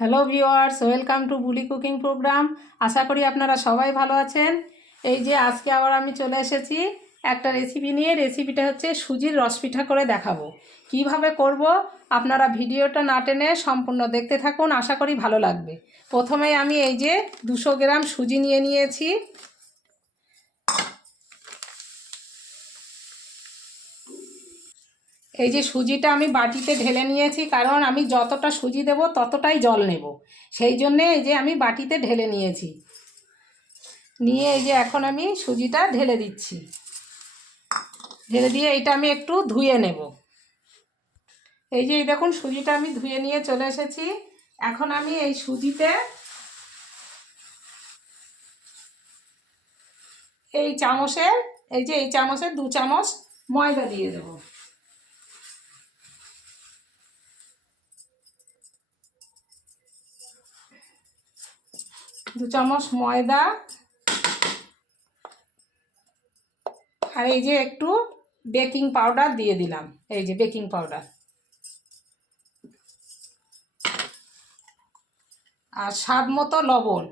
Hello viewers, welcome to বুলি cooking program. আশা করি আপনারা সবাই ভালো আছেন। এই যে আজকে আবার আমি চলে এসেছি একটা রেসিপি নিয়ে। রেসিপিটা হচ্ছে সুজির রসপিঠা করে দেখাবো। কিভাবে করব আপনারা ভিডিওটা না টেনে সম্পূর্ণ দেখতে থাকুন, আশা করি ভালো লাগবে। প্রথমেই আমি এই যে 200 গ্রাম সুজি নিয়ে নিয়েছি। এই যে সুজিটা আমি বাটিতে ঢেলে নিয়েছি, কারণ আমি যতটা সুজি দেব ততটাই জল নেব, সেই জন্যে এই যে আমি বাটিতে ঢেলে নিয়েছি। নিয়ে এই যে এখন আমি সুজিটা ঢেলে দিচ্ছি। ঢেলে দিয়ে এইটা আমি একটু ধুয়ে নেব। এই যে দেখুন সুজিটা আমি ধুয়ে নিয়ে চলে এসেছি। এখন আমি এই সুজিতে এই চামচের এই চামচের 2 চামচ ময়দা দিয়ে দেব। দু চামচ ময়দা, আর এই যে একটু বেকিং পাউডার দিয়ে দিলাম। এই যে বেকিং পাউডার, আর স্বাদ মতো লবণ,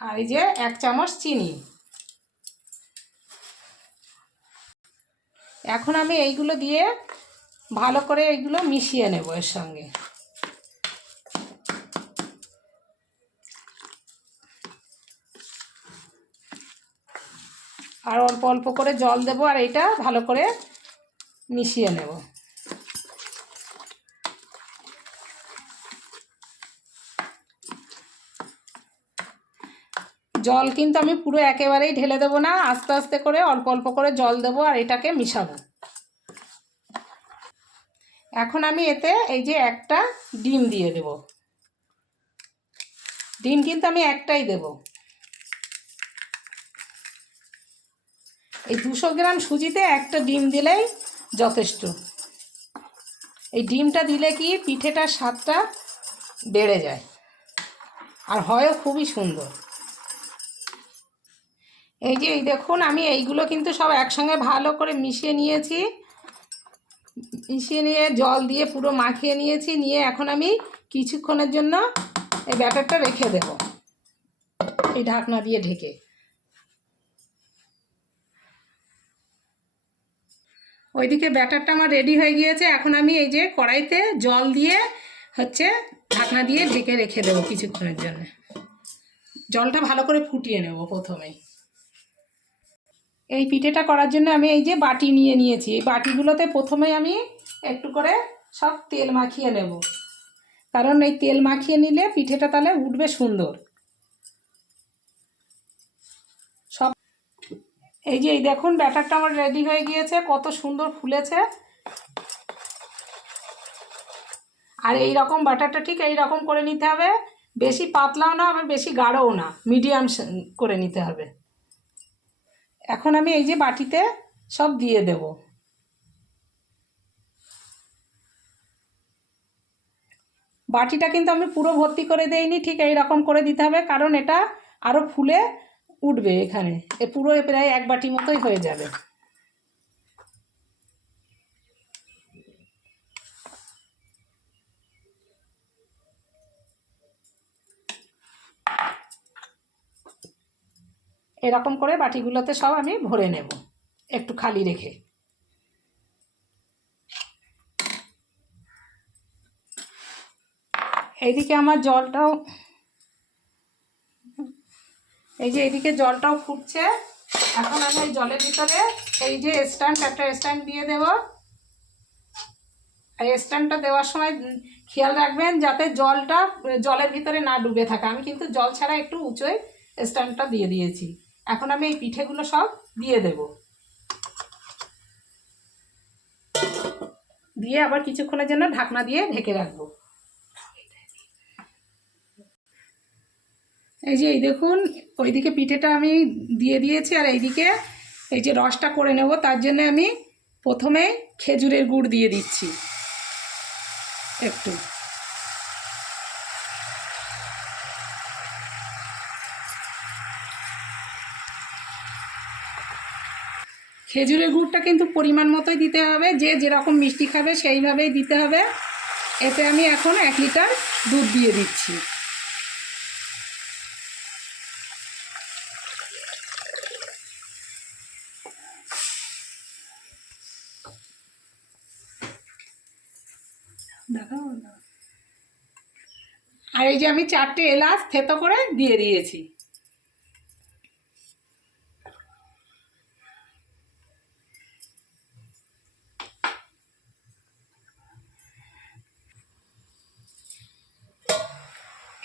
আর এই যে 1 চামচ চিনি। এখন আমি এইগুলো দিয়ে ভালো করে এইগুলো মিশিয়ে নেব এর সঙ্গে। আর অল্প অল্প করে জল দেব, আর এটা ভালো করে মিশিয়ে নেব। জল কিন্তু আমি পুরো একেবারেই ঢেলে দেবো না, আস্তে আস্তে করে অল্প অল্প করে জল দেবো আর এটাকে মিশাবো। এখন আমি এতে এই যে একটা ডিম দিয়ে দেব। ডিম কিন্তু আমি একটাই দেব। এই 200 গ্রাম সুজিতে একটা ডিম দিলেই যথেষ্ট। এই ডিমটা দিলে কি পিঠেটার স্বাদটা বেড়ে যায়, আর হয়ও খুবই সুন্দর। এই যে এই দেখুন আমি এইগুলো কিন্তু সব একসঙ্গে ভালো করে মিশিয়ে নিয়েছি। মিশিয়ে নিয়ে জল দিয়ে পুরো মাখিয়ে নিয়েছি। নিয়ে এখন আমি কিছুক্ষণের জন্য এই ব্যাটারটা রেখে দেব, এই ঢাকনা দিয়ে ঢেকে। ওইদিকে ব্যাটারটা আমার রেডি হয়ে গিয়েছে। এখন আমি এই যে কড়াইতে জল দিয়ে হচ্ছে ঢাকনা দিয়ে ঢেকে রেখে দেবো কিছুক্ষণের জন্য। জলটা ভালো করে ফুটিয়ে নেব প্রথমেই। এই পিঠেটা করার জন্য আমি এই যে বাটি নিয়ে নিয়েছি। এই বাটিগুলোতে প্রথমে আমি একটু করে সব তেল মাখিয়ে নেব, কারণ এই তেল মাখিয়ে নিলে পিঠেটা তাহলে উঠবে সুন্দর। সব এই যে এই দেখুন ব্যাটারটা আমার রেডি হয়ে গিয়েছে, কত সুন্দর ফুলেছে। আর এই রকম ব্যাটারটা ঠিক এই রকম করে নিতে হবে, বেশি পাতলাও না আবার বেশি গাঢ়ও না, মিডিয়াম করে নিতে হবে। এখন আমি এই যে বাটিতে সব দিয়ে দেব। বাটিটা কিন্তু আমি পুরো ভর্তি করে দেইনি, ঠিক এই রকম করে দিতে হবে, কারণ এটা আরও ফুলে উঠবে। এখানে পুরো প্রায় 1 বাটি মতোই হয়ে যাবে। এরকম করে বাটিগুলোতে সব আমি ভরে নেব, একটু খালি রেখে। এইদিকে আমার জলটাও এই যে এইদিকে জলটাও ফুটছে। এখন আমি এই জলের ভিতরে এই যে একটা স্ট্যান্ড দিয়ে দেব। এই স্ট্যান্ডটা দেওয়ার সময় খেয়াল রাখবেন যাতে জলটা জলের ভিতরে না ডুবে থাকে। আমি কিন্তু জল ছাড়া একটু উঁচুই স্ট্যান্ডটা দিয়ে দিয়েছি। এখন আমি এই পিঠেগুলো সব দিয়ে দেব, দিয়ে আবার কিছুক্ষণের জন্য ঢাকনা দিয়ে ঢেকে রাখবো। এই যে এই দেখুন ওইদিকে পিঠেটা আমি দিয়ে দিয়েছি, আর এইদিকে এই যে রসটা করে নেব, তার জন্য আমি প্রথমে খেজুরের গুড় দিয়ে দিচ্ছি একটু। খেজুরের গুড়টা কিন্তু পরিমাণ মতোই দিতে হবে, যে যেরকম মিষ্টি খাবে সেইভাবেই দিতে হবে। এতে আমি এখন 1 লিটার দুধ দিয়ে দিচ্ছি। আর এই যে আমি 4টে এলাচ থেতো করে দিয়ে দিয়েছি।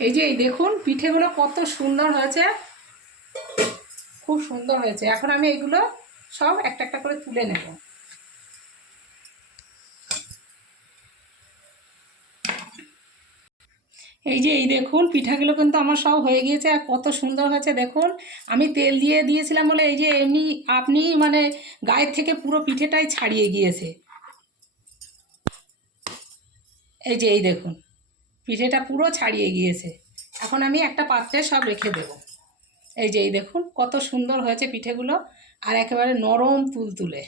এই যে এই দেখুন পিঠেগুলো কত সুন্দর হয়েছে, খুব সুন্দর হয়েছে। এখন আমি এগুলো সব একটা একটা করে তুলে নেব। এই যে এই দেখুন পিঠাগুলো কিন্তু আমার সব হয়ে গিয়েছে, আর কত সুন্দর হয়েছে দেখুন। আমি তেল দিয়ে দিয়েছিলাম বলে এই যে এমনি আপনি মানে গায়ের থেকে পুরো পিঠেটাই ছাড়িয়ে গিয়েছে। এই যে এই দেখুন পিঠেটা পুরো ছাড়িয়ে গিয়েছে। এখন আমি একটা পাত্রে সব রেখে দেব। এই যে এই দেখুন কত সুন্দর হয়েছে পিঠেগুলো, আর একেবারে নরম তুলতুলে।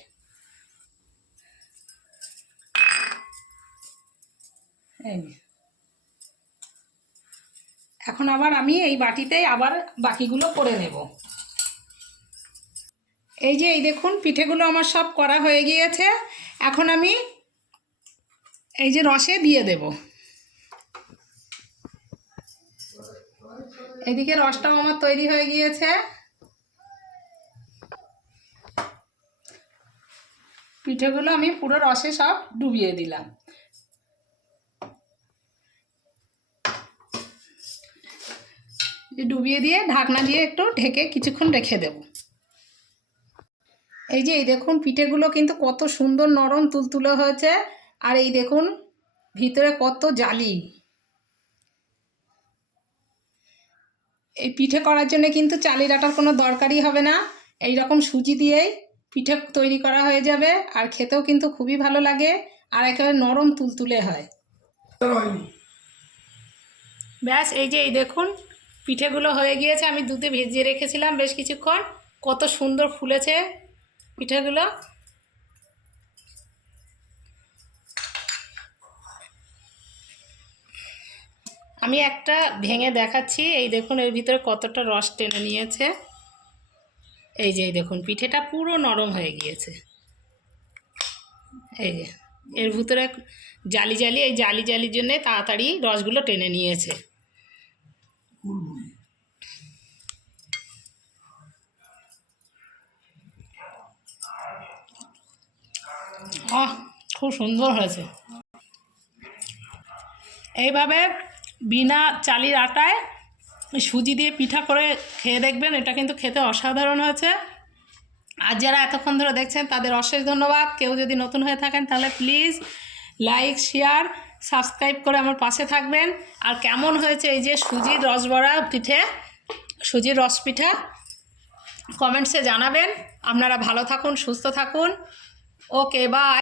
এই এখন আবার আমি এই বাটিতেই আবার বাকিগুলো করে নেব। এই যে এই দেখুন পিঠেগুলো আমার সব করা হয়ে গিয়েছে। এখন আমি এই যে রসে দিয়ে দেব। এদিকে রসটাও আমার তৈরি হয়ে গিয়েছে। পিঠেগুলো আমি পুরো রসে সব ডুবিয়ে দিলাম। ডুবিয়ে দিয়ে ঢাকনা দিয়ে একটু ঢেকে কিছুক্ষণ রেখে দেব। এই যে এই দেখুন পিঠেগুলো কিন্তু কত সুন্দর নরম তুলতুলে হয়েছে, আর এই দেখুন ভিতরে কত জালি। এই পিঠে করার জন্য কিন্তু চালের আটার কোনো দরকারই হবে না, এই রকম সুজি দিয়েই পিঠে তৈরি করা হয়ে যাবে, আর খেতেও কিন্তু খুবই ভালো লাগে, আর একেবারে নরম তুলতুলে হয়। ব্যাস এই যে এই দেখুন পিঠেগুলো হয়ে গিয়েছে। আমি দুধে ভিজিয়ে রেখেছিলাম বেশ কিছুক্ষণ, কত সুন্দর ফুলেছে পিঠেগুলো। আমি একটা ভেঙে দেখাচ্ছি। এই দেখুন এর ভিতরে কতটা রস টেনে নিয়েছে। এই যে এই দেখুন পিঠেটা পুরো নরম হয়ে গিয়েছে। এই যে এর ভিতরে জালি জালি, এই জালি জালির জন্যে তাড়াতাড়ি রসগুলো টেনে নিয়েছে। খুব সুন্দর হয়েছে। এইভাবে বিনা চালের আটায় সুজি দিয়ে পিঠা করে খেয়ে দেখবেন, এটা কিন্তু খেতে অসাধারণ হয়েছে। আর যারা এতক্ষণ ধরে দেখছেন তাদের অশেষ ধন্যবাদ। কেউ যদি নতুন হয়ে থাকেন তাহলে প্লিজ লাইক শেয়ার সাবস্ক্রাইব করে আমার পাশে থাকবেন। আর কেমন হয়েছে এই যে সুজির রসবড়া পিঠে, সুজির রস পিঠা, কমেন্টসে জানাবেন। আপনারা ভালো থাকুন, সুস্থ থাকুন। Okay bye.